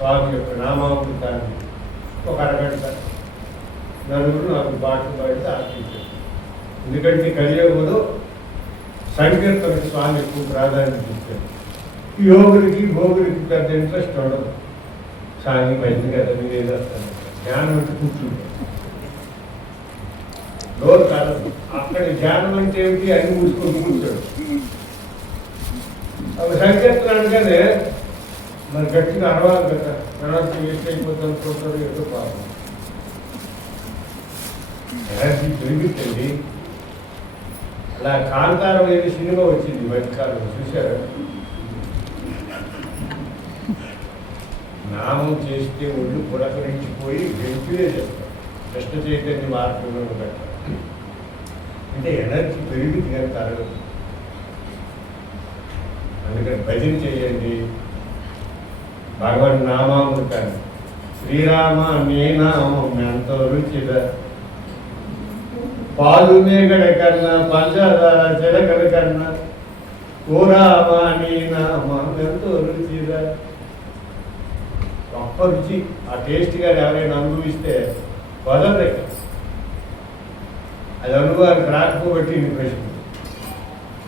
స్వామి యొక్క నామామృతాన్ని ఒక అరగంట నలుగురు నాకు పాటలు పాడితే ఆర్పించారు. ఎందుకంటే కలియుగంలో సంకీర్తనకు స్వామి ఎక్కువ ప్రాధాన్యత ఇచ్చారు. యోగులకి భోగులకి పెద్ద ఇంట్రెస్ట్ ఉండదు. స్వామి మంచి కదా మీరు ఏదేస్తాను జ్ఞానం అంటే కూర్చుంటారు రోజు కాదు. అక్కడ ధ్యానం అంటే ఏమిటి అన్ని మూసుకొని కూర్చోడు. అవి సంకీర్తన అనగానే మరి గట్టిగా అరవాలి కదా, తర్వాత వేస్ట్ అయిపోతాం అనుకుంటారు. ఏదో పాపం ఎనర్జీ పెరుగుతుంది. అలా కాంతారం అనేది సినిమా వచ్చింది మధ్యకాలం, చూశారు? నామం చేస్తే ఒళ్ళు పులకరించిపోయి వెంటనే చేస్తారు. కృష్ణ చైతన్య మార్గంలో పెట్టారు. అంటే ఎనర్జీ పెరిగింది కానీ తరగదు. అందుకని భజన చేయండి భగవన్ నామామృతాన్ని. శ్రీరామ నీ నామం ఎంతో రుచిద, పాలు మేగడ కన్నా పంచదార చిలకల కన్నా, ఓ రామ నీ నామం ఎంతో రుచిద. గొప్ప రుచి. ఆ టేస్ట్ గారు ఎవరైనా అనుభవిస్తే వదలలేక, అది అనుభవానికి రాకపోబట్టి ఇన్ని ప్రశ్న.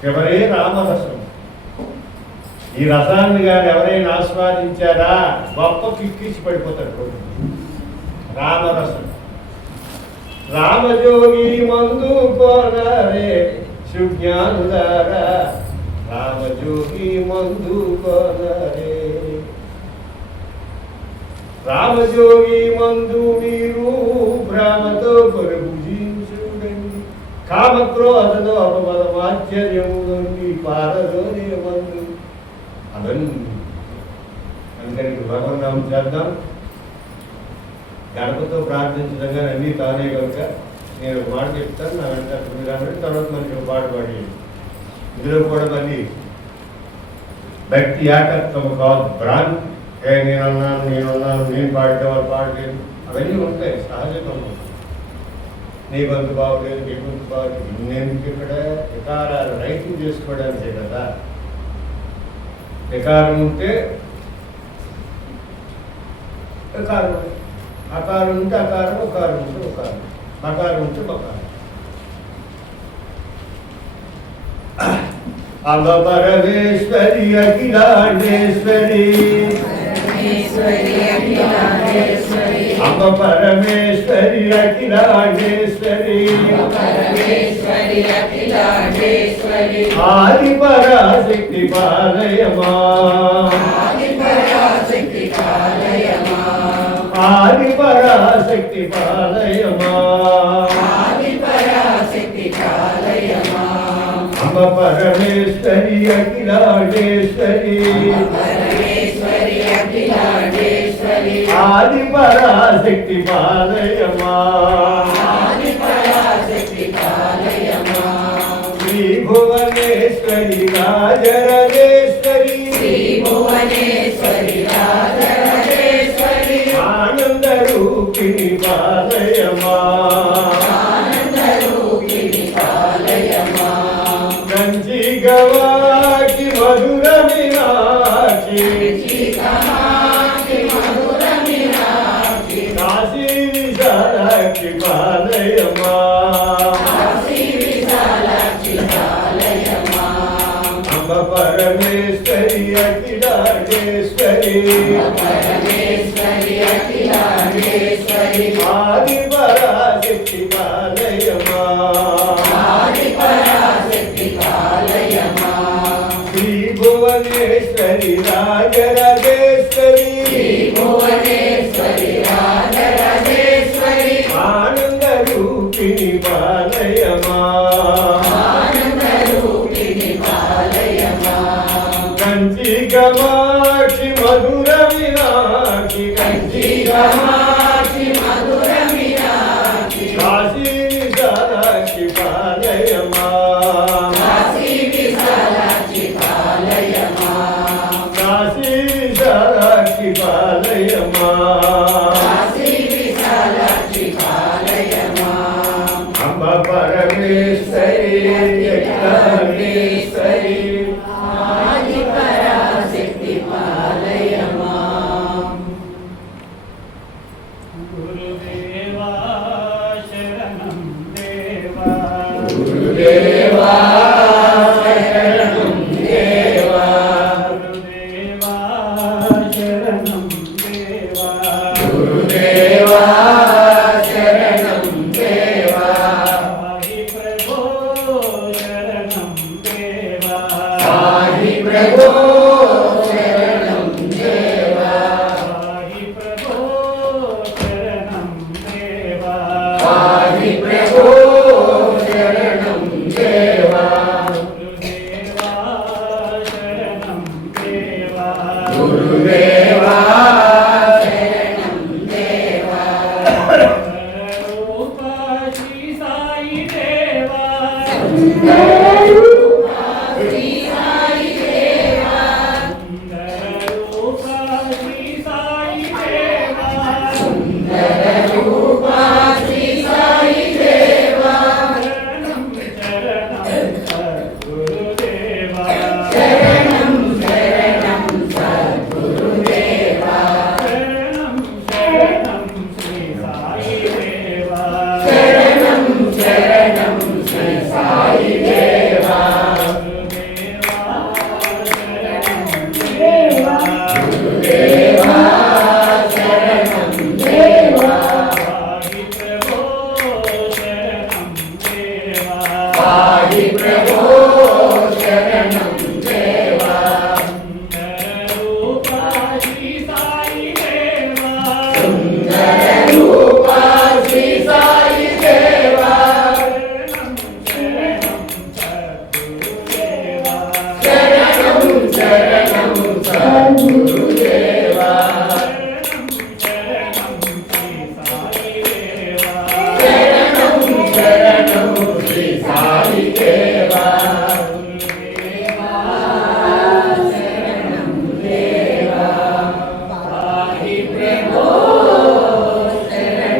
ఎవరే రామరసం. ఈ రసాన్ని గారు ఎవరైనా ఆస్వాదించారా గొప్ప కిక్కిసి పడిపోతారు. రామరసం. రామజోగి మందు కోనరే సుజ్ఞానులారా, రామజోగి మందు కోనరే. రామజోగి మందు మీరు భ్రామతో భుజించుడండి, కామక్రోధలో అపమదమాశ్చర్యము నుండి పారలోనే మందు. అవన్నీ అందుకని భగవన్నామం చేద్దాం. గణపతితో ప్రార్థించడంగా అన్నీ తానే కనుక నేను ఒక మాట చెప్తాను. నా వెంట 9 తర్వాత మనకి ఒక పాట పాడి. ఇందులో కూడా మళ్ళీ భక్తి ఏకత్వం కాదు, భ్రాంతి. నేనున్నాను నేను పాడితే వాళ్ళు పాడలేదు, అవన్నీ ఉంటాయి సహజంగా. నీ గొంతు బాగోలేదు, నీ గొంతు బాగోలేదు, ఇన్నేందుకు ఇక్కడ వికారాలు రైతు చేసుకోవడానికే కదా. వికారం ఉంటే వికారం, అకారం ఉంటే అకారం, ఉకారం ఉంటే ఉకారం, మకారం ఉంటే మకారం. అంబ పరమేశ్వరి అఖిలాండేశ్వరి, అంబ పరమేశ్వరి అఖిలాండేశ్వరి, ఆది పరాశక్తి పాలయమా, ఆది పరాశక్తి పాలయమా, అంబ పరమేశ్వరి అఖిలాండేశ్వరి, ఆది పరాశక్తి పాలయమా, శ్రీ భువనేశ్వరి రాజరాజేశ్వరి, ఆనంద రూపిణి పాలయమా, కంచి గవాకి మధుర మీనాక్షి, కాశీ విశాలాక్షి పాలయమా, అంబ పరమేశ్వరి అఖిలాండేశ్వరి, ఆది పరాశక్తి పాలయమా, శ్రీ భువనేశ్వరి రాజరాజేశ్వరి, ఆనంద రూపిణి పాలయమా, కంచి గమాక్షి మధుర మీనాక్షి, కాశీ విశాలాక్షి పాలయమా, కాశీ విశాలాక్షి పాలయమా, అంబ పరమేశ్వరి అఖిలాండేశ్వరి, శరణం దేవా గురుదేవా శరణం దేవా పాహి ప్రభో శరణం దేవా పాహి ప్రభో శరణం దేవా పాహి ప్రభో శరణం దేవా పాహి ప్రభో శరణం దేవా గురుదేవా శరణం గురుదేవా దేవా శరణం దేవా రూప శ్రీ సాయి దేవా రూప శ్రీ సాయి దేవా రూప శ్రీ సాయి దేవా రూప శ్రీ సాయి దేవా శరణం శరణం సద్గురుదేవా శరణం శరణం సద్గురుదేవా శరణం శరణం శ్రీ సాయి దేవా శరణం శరణం శ్రీ సాయి దేవా గురుదేవా శరణం దేవా గురుదేవా పాహి ప్రభో శరణం దేవా పాహి ప్రభో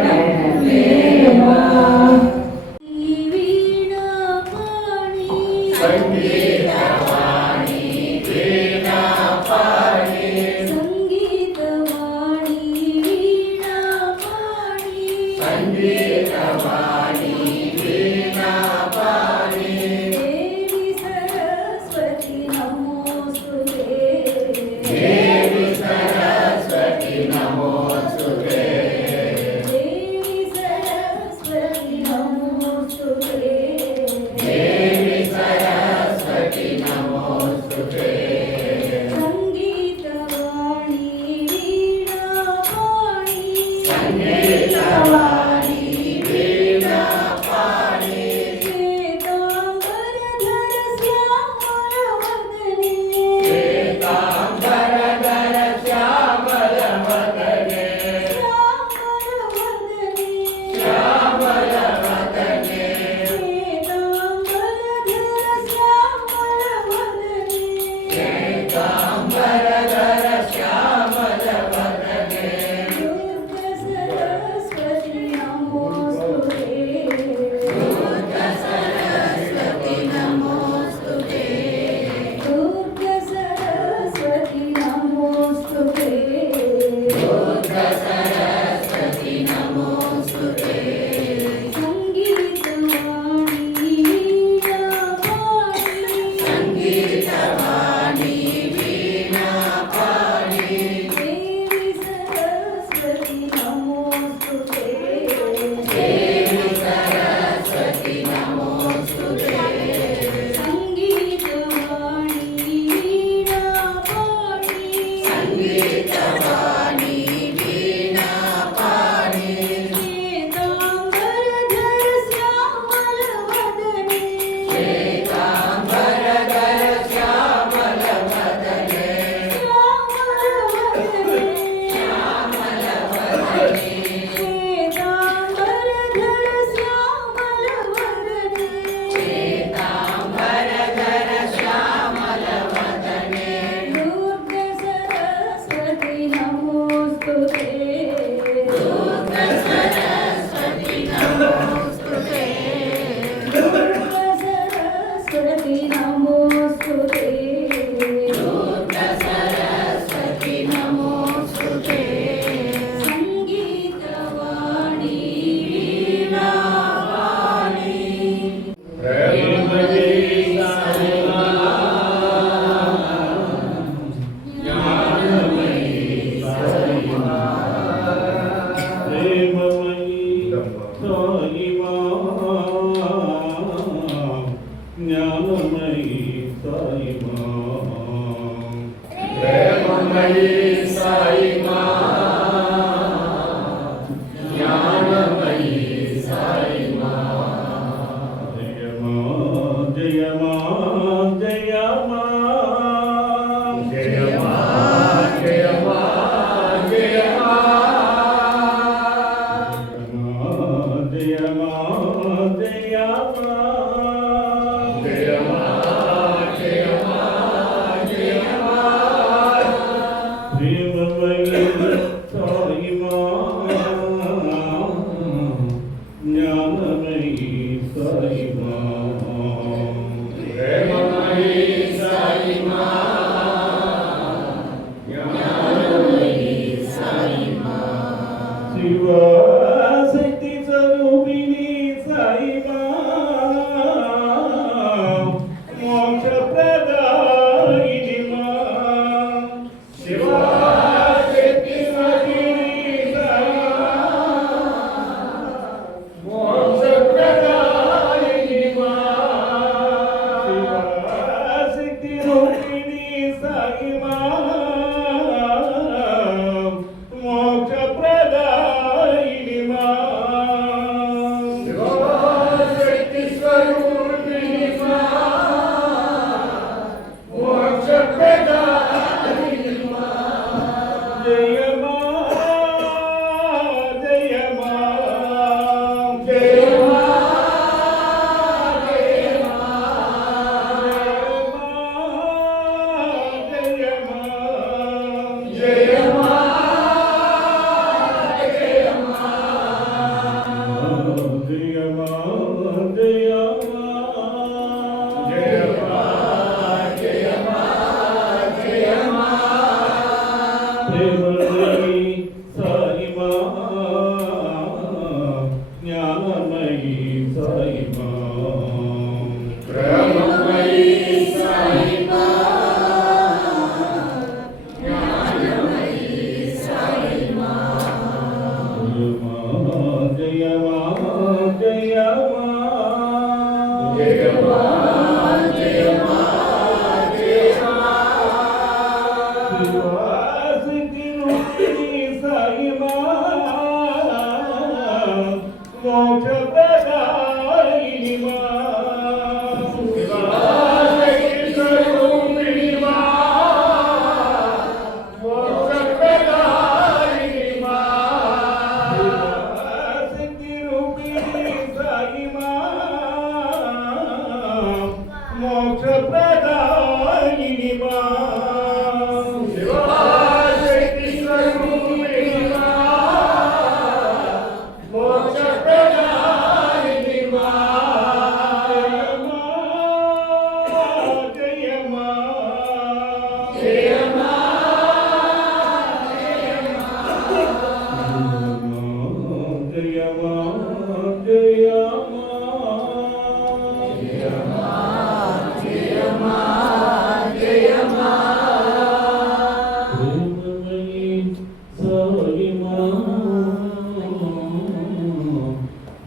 महिमा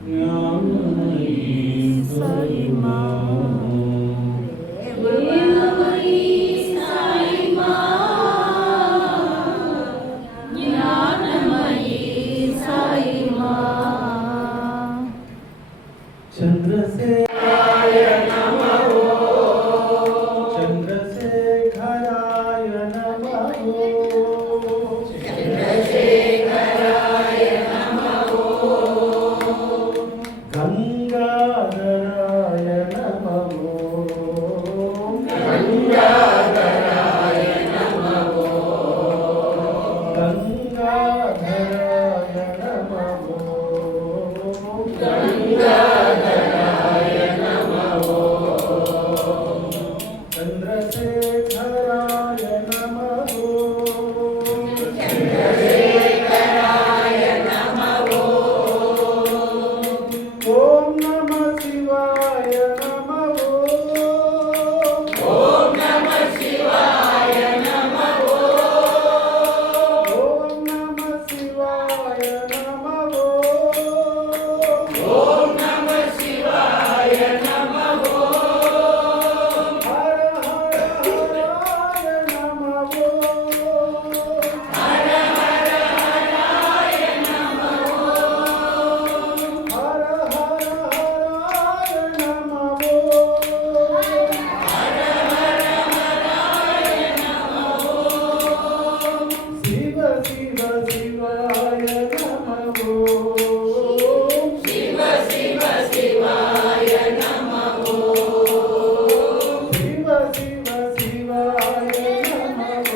ज्ञानमयी साई माँ प्रेममयी साई माँ ज्ञानमयी साई माँ चंद्रशेखराय नमः चंद्रशेखराय नमः चंद्रशेखराय नमः गंगाधराय नमः गंगाधराय नमः गंगाधराय नमः गंगाधराय नमः चंद्रशेखराय नमः चंद्रशेखराय नमः ओम नमः शिवाय नमः ओम नमः शिवाय नमः ओम नमः शिवाय नमः ओम नमः शिवाय नमः हर हर हराय नमः हर हर हराय नमः हर हर हराय नमः हर हर हराय नमः शिव शिव शिवाय नमः शिव शिव शिवाय नमः शिव शिव शिवाय नमः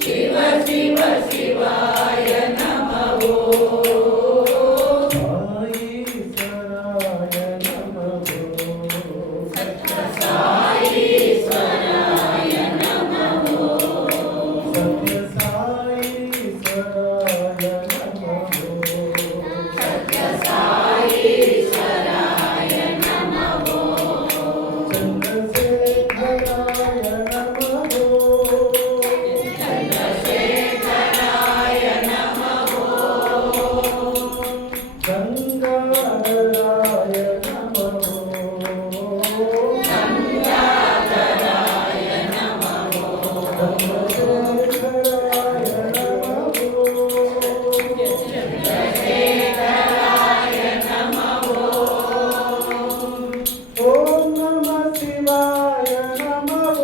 शिव शिव शिवाय नमः साईश्वराय नमः साईश्वराय नमः सत्य साईश्वराय नमः साईश्वराय नमः चंद्रशेखराय नमः चंद्रशेखराय नमः गंगाधराय नमः गंगाधराय नमः चंद्रशेखराय नमः चंद्रशेखराय नमः ओम नमः शिवाय नमः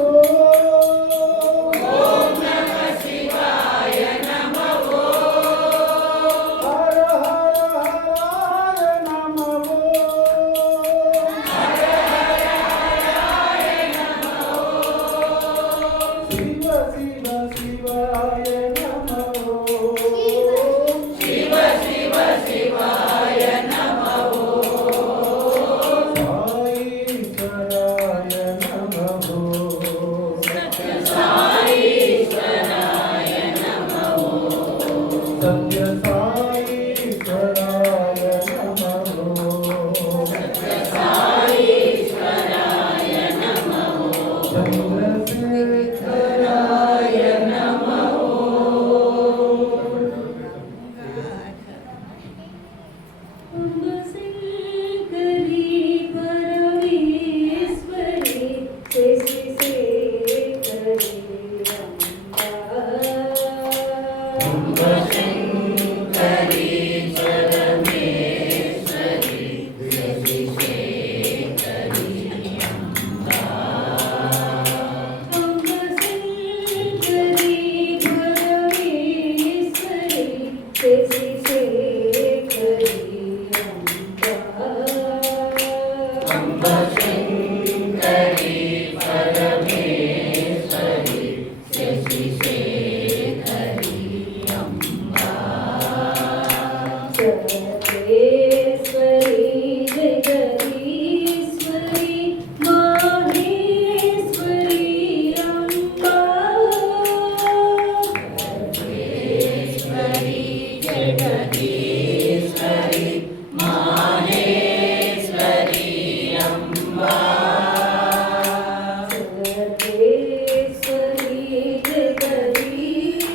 ओम नमः शिवाय नमः हर हर हराय नमः हर हर हराय नमः शिव शिव शिवाय नमः शिव शिव शिवाय नमः साईश्वराय नमः सत्य साईश्वराय नमः सत्य साईश्वराय नमः सत्य साईश्वराय नमः चंद्रशेखराय नमः शंकरी परमेश्वरी कैसी शेखरी अम्बा शंकरी परमेश्वरी शशि शेखरी अम्बा अम्बा शंकरी परमेश्वरी कैसी शेखरी अम्बा शंकरी परमेश्वरी शशि शेखरी अम्बा सर्वेश्वरी जगदीश्वरी माहेश्वरी अम्बा सर्वेश्वरी जगदीश्वरी माहेश्वरी अम्बा सर्वेश्वरी जगदीश्वरी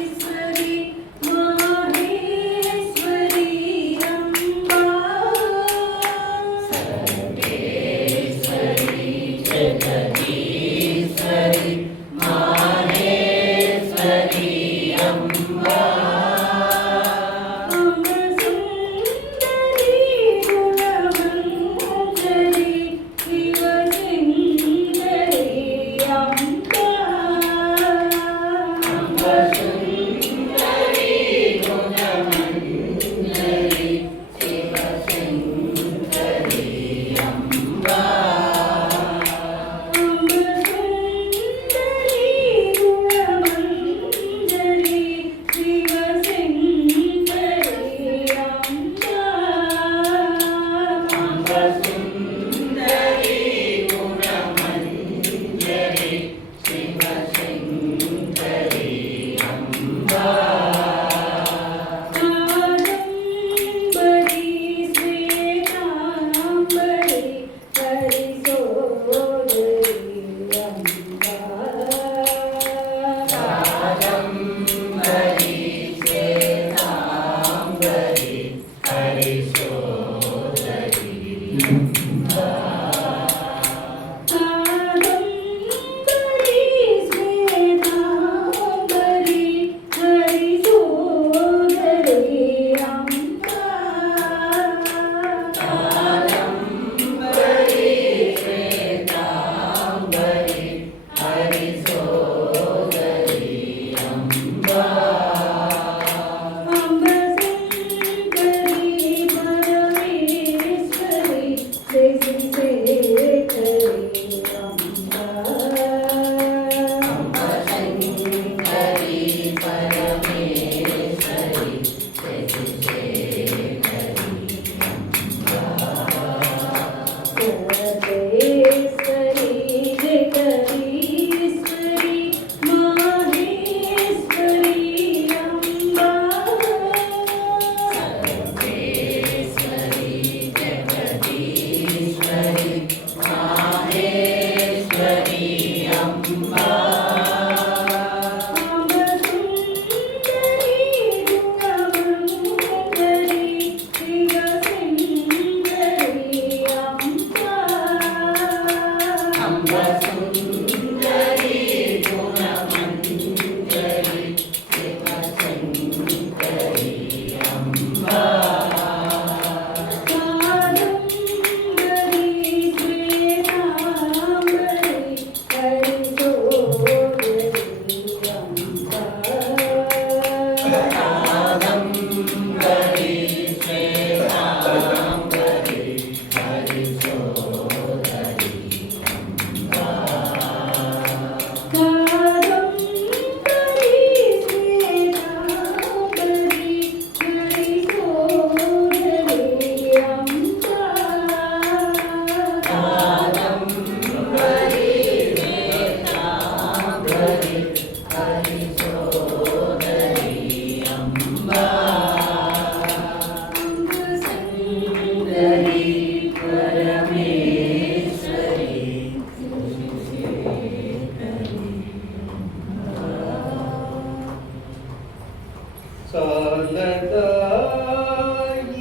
చాలదా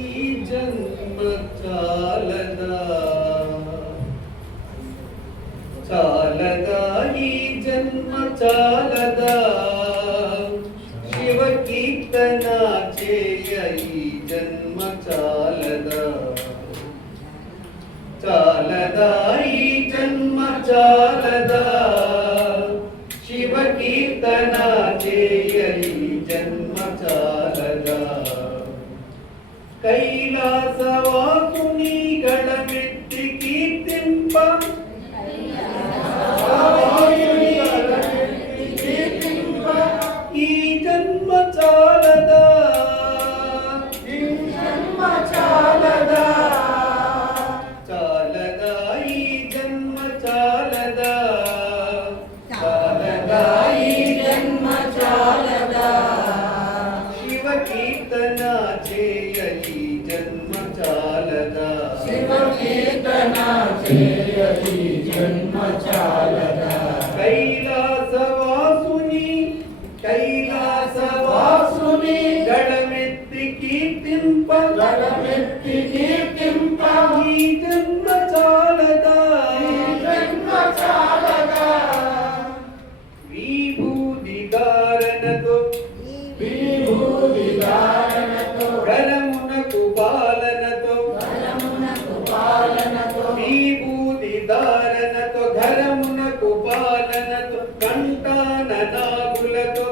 ఈ జన్మ చాలదా, చాలదా ఈ జన్మ చాలదా, శివ కీర్తన చేయ ఈ జన్మ చాలదా, చాలదా ఈ జన్మ చాలదా, శివ కీర్తన చేయ ఈ జన్మ చాలదా, కైలాసవాసుని గళమెత్తి కీర్తింప, ఈ జన్మ చాలదా, ఈ జన్మ చాలదా, చాలదా ఈ జన్మ చాలదా, చాలదా ఈ జన్మ చాలదా, శివ కీర్తన చేయ ఈ జన్మ చాలదా, శివ కీర్తన చేయ ఈ జన్మ చాలదా, కైలాసవాసుని కైలాసవాసుని గళమెత్తి కీర్తింప, గళమెత్తి కీర్తింప, ఈ జన్మ చాలదా, ఈ జన్మ చాలదా, విభూతి ధారణతో విభూతి ధారణతో, గరమునకు పాలనతో గరమునకు పాలనతో, విభూతి ధారణతో ఘరమునకు పాలనతో, కంఠాన నాగులతో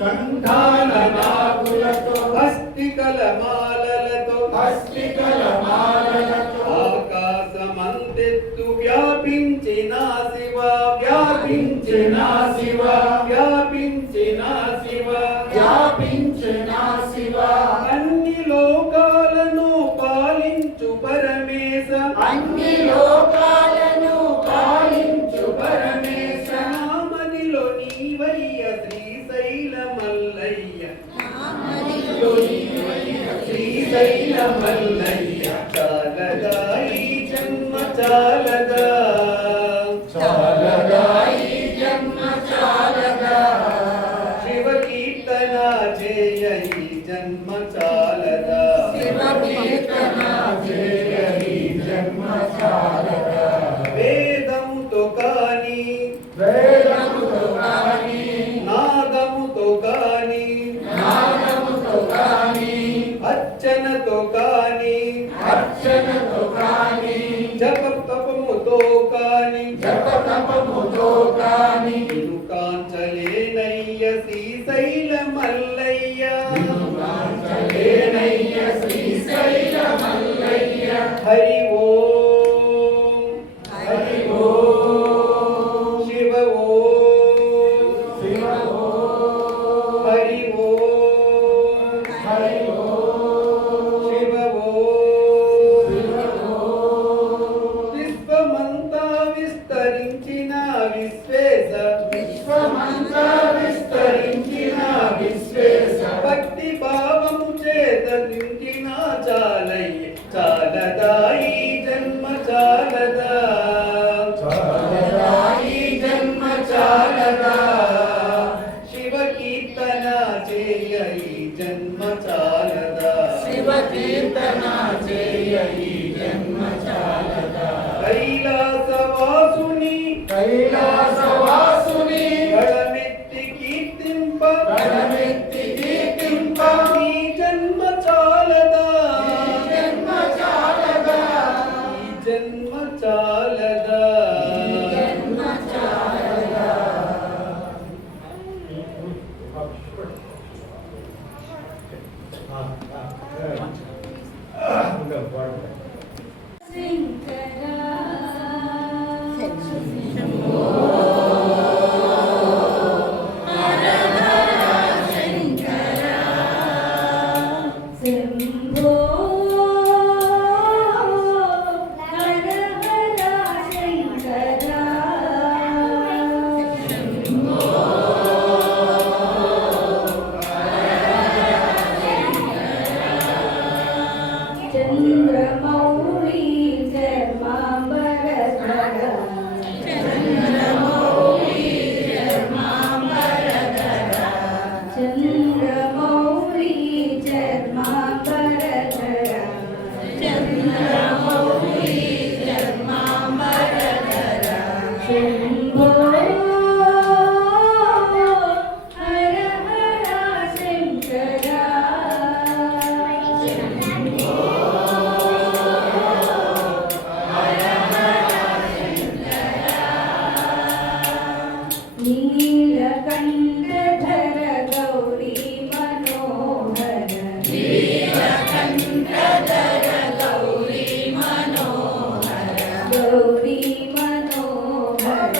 కంఠాన నాగులతో, అస్థికల మాలలతో అస్థికల మాలలతో, ఆకాశమంతెత్తు వ్యాపించిన శివ వ్యాపించిన శివ వ్యాపించిన శివ వ్యాపించిన శివ, అన్ని లోకాలను పాలించు పరమేశ, అన్ని లోకాలను పాలించు పరమేశ, నామదిలో నీవయ్య శ్రీశైల మల్లయ్య, నామదిలో నీవయ్య శ్రీశైల మల్లయ్య, చాలదా ఈ జన్మ చాలదా, చాలదా ఈ జన్మ చాలదా, శివ కీర్తన చేయ ఈ జన్మ చాలదా, శివ కీర్తన చేయ ఈ జన్మ చాలదా, వేదముతో కాని వేదముతో కాని, నాదముతో కాని నాదముతో కాని, అర్చనతో కాని అర్చనతో కాని, జప తపముతో కాని జప తపముతో కాని, కాంచలేనయ్య శ్రీశైల మల్లయ్య, కాంచలేనయ్య శ్రీశైల మల్లయ్య, హరి ఓం హరి ఓం, శివ ఓం శివ ఓం, హరి ఓం హరి ఓం, శివ ఓం శివ ఓం, విశ్వమంతా విస్తరించిన విశ్వేశ, విశ్వమంతా విస్తరించిన విశ్వేశ, భక్తి భావము చేత నిండిన చాలయ్య, చాలదా ఈ జన్మ చాలదా, చాలదా ఈ జన్మ చాలదా, శివ కీర్తన చేయ ఈ జన్మ చాలదా, శివ కీర్తన చేయ ఈ జన్మ చాలదా, కైలాసవాసుని కైలాసవాసుని గళమెత్తి కీర్తింప, గళమెత్తి కీర్తింప, ఈ జన్మ చాలదా, ఈ జన్మ చాలదా, ఈ జన్మ చాలదా, ఈ జన్మ చాలదా. ఉండవు పాడు. శంకరా శంభో హర హర శంకరా చంద్రమౌళి చర్మాంబరధర చంద్రమౌళి చర్మాంబరధర శంభో హర హర శంకరా నీలకంఠధర గౌరీ మనోహర గౌరీ మనోహర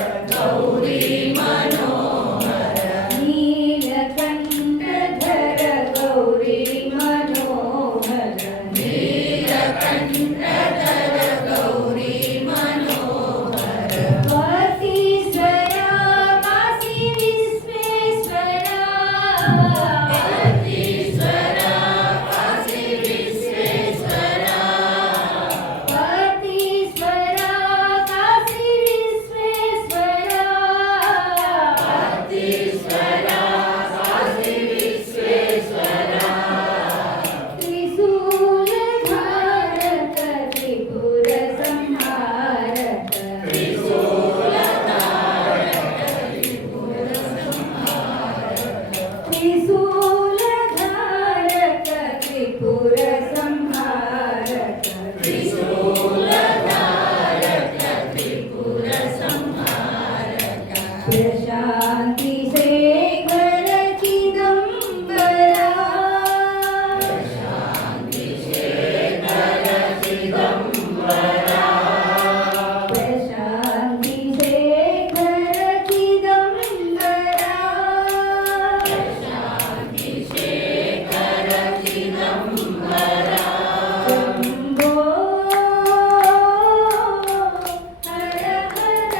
నీలకంఠధర గౌరీ మనోహర వాతీశ్వరా కాశీ విశ్వేశ్వరా వాతీశ్వరా కాశీ విశ్వేశ్వరా త్రిశూలధారక త్రిపుర సంహారక త్రిశూలధారక త్రిపుర సంహారక ప్రశాంతి శేఖర చిదంబరా ప్రశాంతి శేఖర చిదంబరా శంభో హర హర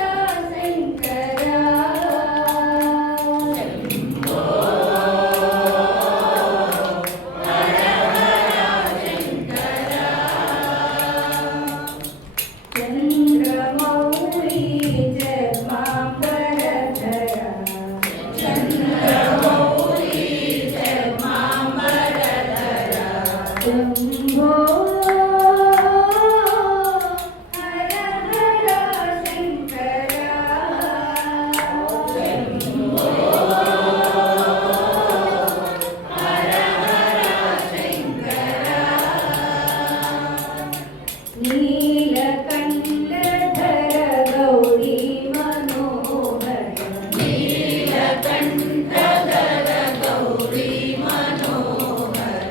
శంకరా చంద్రమౌళి చర్మాంబరధర శంభో హర హర శంకరా నీలకంఠధర గౌరీ మనోహర గౌరీ మనోహర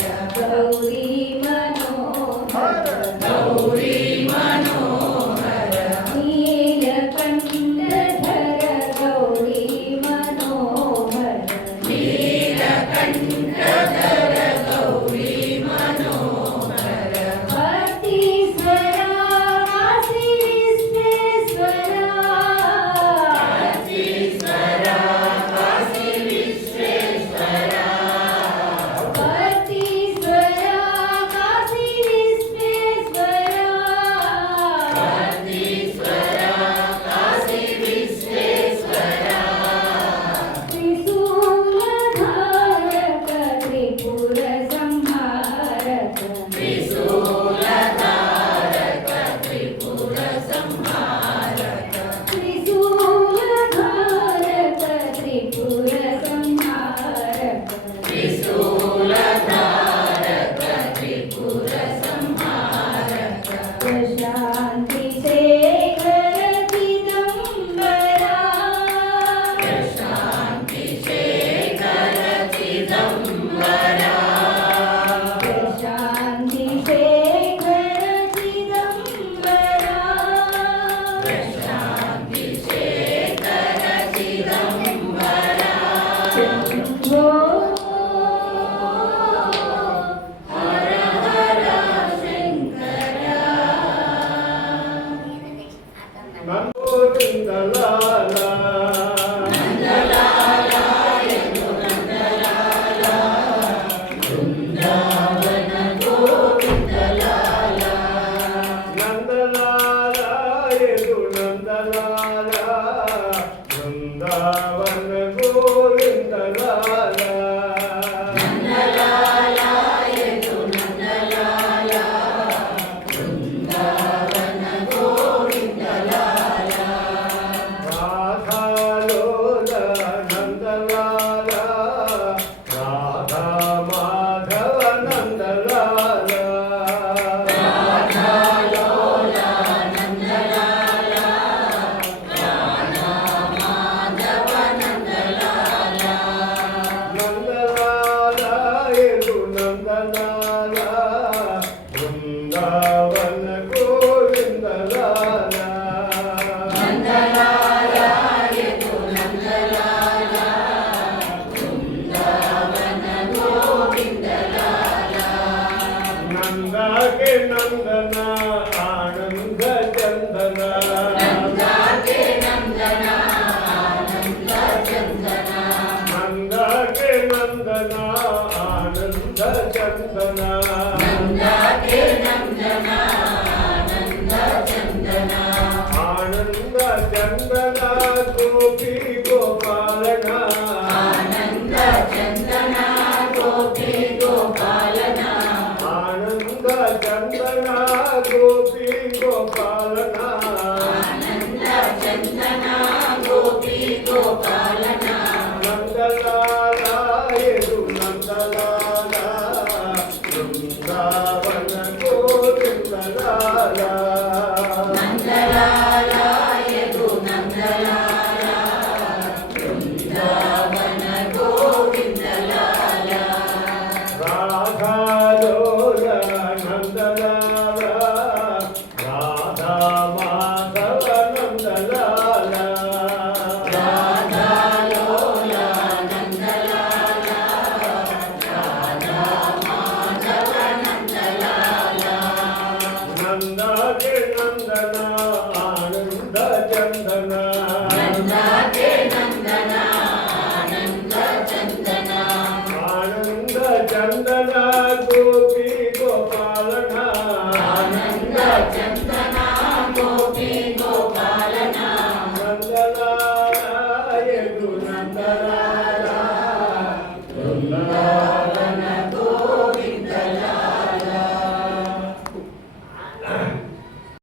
యదు నందలాల బృందావన గోవిందలాల నందలాల యదు నందలాల బృందావన గోవిందలాల నందాకే నందన ఆనంద చందన నందాకే నందన ఆనంద చందన నందాకే నందన ఆనంద చందన నందాకే నందన ఆనంద చందన ఆనంద చందన గోపీ గోపాలన ఆనంద చందన గోపీ గోపాలన ఆనంద చందన